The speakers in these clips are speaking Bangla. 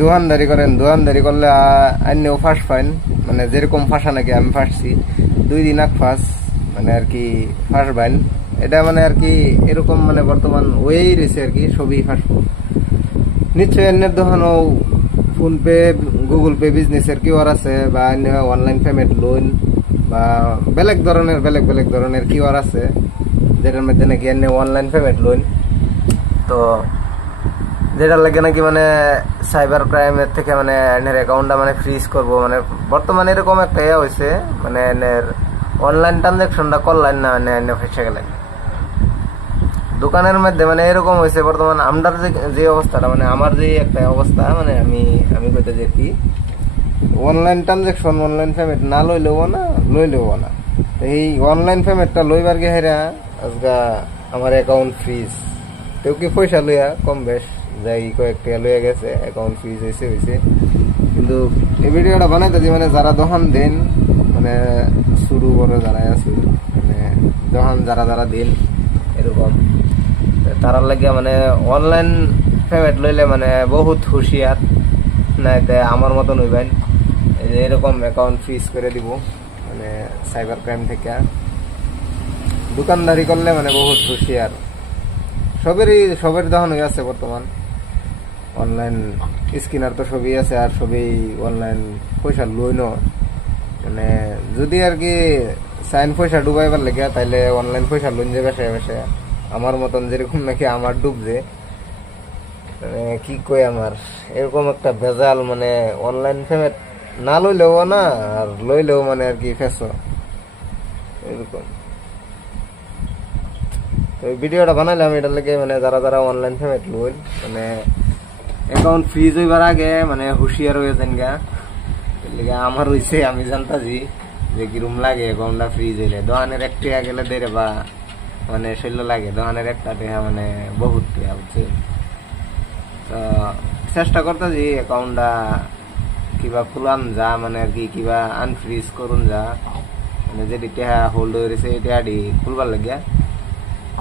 দোকানদারি করেন, দোকানদারি করলে আইনেও ফাঁস পাইন, মানে যেরকম ফাঁসা নাকি আমি ফাঁসছি 2 দিন আগ ফাঁস, মানে আর কি ফাঁস বাইন এটা মানে আর কি এরকম মানে বর্তমান ওয়েই রয়েছে আর কি, সবই ফাঁসবো নিশ্চয়ই। এর দোকানও ফোনপে গুগল পে বিজনেসের কিউআর আছে, বা অনলাইন পেমেন্ট লোন বা বেলেগ ধরনের কিউআর আছে, যেটার মধ্যে নাকি অনলাইন পেমেন্ট লোন, তো যেটার লাগে নাকি মানে সাইবার ক্রাইমের থেকে মানে এনের অ্যাকাউন্টটা মানে ফ্রিজ করবো। মানে বর্তমানে এরকম একটা ইয়ে হয়েছে, মানে এনের অনলাইন ট্রানজাকশনটা করলেন না মানে এনে ফেসে গেলেন দোকানের মধ্যে। মানে এরকম হয়েছে বর্তমান আমার যে অবস্থাটা, মানে আমার যে একটা অবস্থা, মানে আমি কইতে যে কি অনলাইন ট্রানজাকশন অনলাইন পেমেন্ট না লইলেও না, এই অনলাইন পেমেন্টটা লইবার গে হেরা আজকা আমার অ্যাকাউন্ট ফ্রিজ। কেউ কি পয়সা লইয়া কম বেশ যাই কয়েকটা লইয়া গেছে, অ্যাকাউন্ট ফ্রিজ হয়েছে। কিন্তু এই ভিডিওটা বানাইতে যে মানে যারা দোকান দেন, মানে শুরু বড় যারা আছে, মানে দোকান যারা দেন এরকম, তারার লাগিয়া মানে অনলাইন পেমেন্ট লইলে মানে বহুত হুঁশিয়ার, না এতে আমার মতন হইবেন এরকম অ্যাকাউন্ট ফ্রিজ করে দিব। মানে সাইবার ক্রাইম থেকে দোকানদারি করলে মানে বহুত হুঁশিয়ার। সবের দোকান হয়ে আছে বর্তমান অনলাইন স্ক্যানার, তো সবই আছে, আর সবই অনলাইন পয়সা লইন। মানে যদি আর কি সাইন পয়সা ডুবাইবার লেগে, তাইলে অনলাইন পয়সা লইন যে বেশে আমার মতন যেরকম নাকি আমার ডুবছে, মানে কি কই আমার এরকম একটা ভেজাল। মানে অনলাইন পেমেন্ট না লইলেও না, আর লইলেও মানে আর কি ফেসো এরকম। তো এই ভিডিওটা বানাইলাম এটার লেগে, মানে যারা অনলাইন পেমেন্ট লইল, মানে অ্যাকাউন্ট ফ্রিজ হইবার আগে মানে হুঁশিয়ার হয়ে যান গা। আমার হইছে আমি জানতাছি যে কিরম লাগে অ্যাকাউন্টটা ফ্রিজ হইলে। দোকানের এক টাকা গেলে দেড় বা মানে শৈল লাগে, দোকানের একটা টাকা মানে বহুত টাকা, বুঝছে। তো চেষ্টা করতেছি অ্যাকাউন্টটা কিবা খুলান যা, মানে আর কি কিবা আনফ্রিজ করুন যা, মানে যেটি টাকা হোল্ড হয়েছে এই টাকাটি খুলবার লাগিয়া।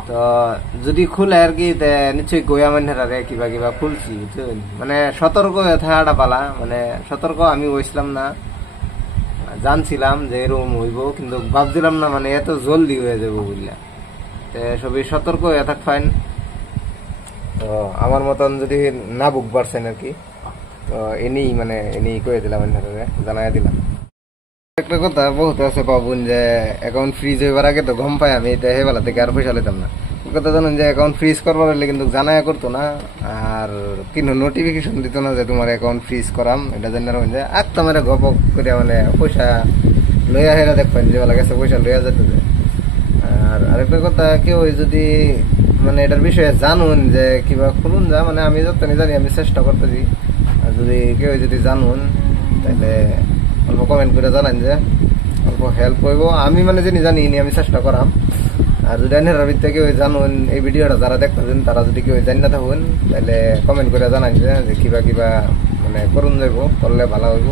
তো যদি খুলে আর কি নিশ্চয়ই গোয়া মানহারে কিবা খুলছি, বুঝছেন। মানে সতর্ক থাকাটা পালা, মানে সতর্ক আমি হইছিলাম না, জানছিলাম যে এরকম হইব, কিন্তু ভাবছিলাম না মানে এত জলদি হয়ে যাবো বুঝলা। সবই সতর্ক হয়ে থাকবেন। তো আমার মতন যদি না বুক পারছেন আর কি, তো এনেই কয়ে দিলাম, জানাই দিলাম। একটা কথা বহুত আছে পাবুন যে অ্যাকাউন্ট ফ্রিজ হইবার আগে তো গম পাই আমি, এটা হেবেলা থেকে আর পয়সা লইতাম না। কথা জানেন যে অ্যাকাউন্ট ফ্রিজ করবার হলে কিন্তু জানাই করতো না, আর কিন্তু নোটিফিকেশন দিত না যে তোমার অ্যাকাউন্ট ফ্রিজ করাম, এটা জানি রাখবেন যে তো আমার গপ করে মানে পয়সা লইয়া হেরা দেখবেন যে বেলা গেছে পয়সা লইয়া যেতে। আর আরেকটা কথা, কেউ যদি মানে এটার বিষয়ে জানুন যে কিবা খুলুন যা, মানে আমি যতনি জানি আমি চেষ্টা করতেছি। আর যদি কেউ যদি জানুন তাহলে অল্প কমেন্ট করে জানান যে অল্প হেল্প হইব। আমি মানে যিনি জানি আমি চেষ্টা করাম। আর যদি আইনের ভিতরে কেউ জানুন এই ভিডিওটা যারা দেখতেছেন, তারা যদি কেউ জানি না থাকুন তাহলে কমেন্ট করে জানান যে কিবা মানে করুন যাইব, করলে ভালো হইব।